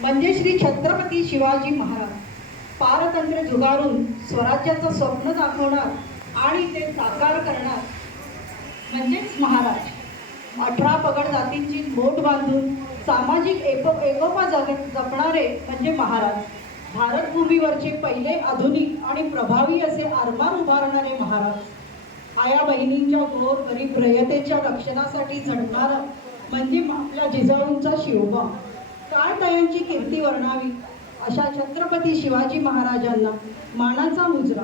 म्हणजे श्री छत्रपती शिवाजी महाराज. पारतंत्र्य झुगारून स्वराज्याचं स्वप्न दाखवणार आणि ते साकार करणार म्हणजेच महाराज. 18 पगड जातींची बोट बांधून सामाजिक एकोपा जपणारे म्हणजे महाराज. भारतभूमीवरचे पहिले आधुनिक आणि प्रभावी असे आरमार उभारणारे महाराज. आया बहिणींच्या गोर गरीब रयतेच्या रक्षणासाठी झटणारा म्हणजे आपल्या जिजाऊंचा शिवबा. काय तयांची कीर्ती वर्णावी अशा छत्रपती शिवाजी महाराजांना मानाचा मुजरा.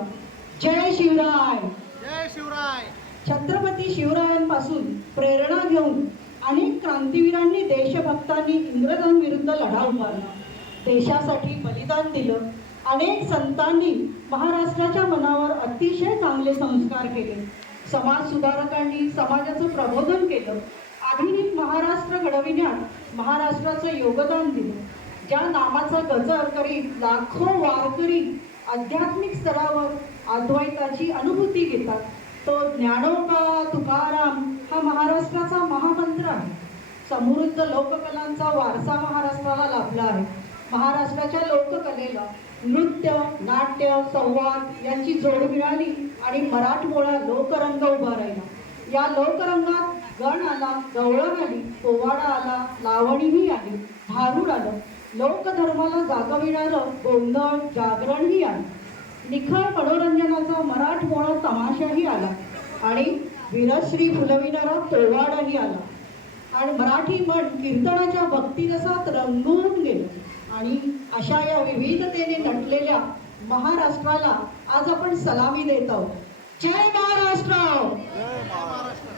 जय शिवराय. जय शिवराय. छत्रपती शिवरायांपासून प्रेरणा घेऊन अनेक क्रांतिवीरांनी देशभक्तांनी इंग्रजांविरुद्ध लढा उभारला, देशासाठी बलिदान दिलं. अनेक संतांनी महाराष्ट्राच्या मनावर अतिशय चांगले संस्कार केले. समाज सुधारकांनी समाजाचं प्रबोधन केलं. आधुनिक महाराष्ट्र घडविण्यात महाराष्ट्राचं योगदान दिलं. ज्या नामाचा गजर करीत लाखो वारकरी आध्यात्मिक स्तरावर अद्वैताची अनुभूती घेतात, तो ज्ञानोबा तुकाराम हा महाराष्ट्राचा महामंत्र आहे. समृद्ध लोककलांचा वारसा महाराष्ट्राला लाभला आहे. महाराष्ट्राच्या लोककलेला नृत्य, नाट्य, संवाद यांची जोड मिळाली आणि मराठमोळा लोकरंग उभा राहिला. या लोकरंगात गण आला, गवळण आली, पोवाडा आला, लावणीही आली, भारूड आलं. लोकधर्माला जागविणारं गोंधळ जागरणही आलं. निखळ मनोरंजनाचा मराठमोळा तमाशाही आला आणि वीरश्री फुलविणारा पोवाडाही आला. आणि मराठी मन कीर्तनाच्या भक्तिरसात रंगून गेलं. आणि अशा या विविधतेने नटलेल्या महाराष्ट्राला आज आपण सलामी देत आहोत. जय महाराष्ट्र. जय महाराष्ट्र.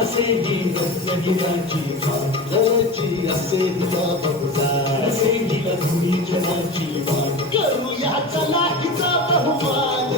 असे जीवन गिराची जलची असे दिला बघा असे दिला धुळी जनाची वाट करूया चला हिचा बहुमान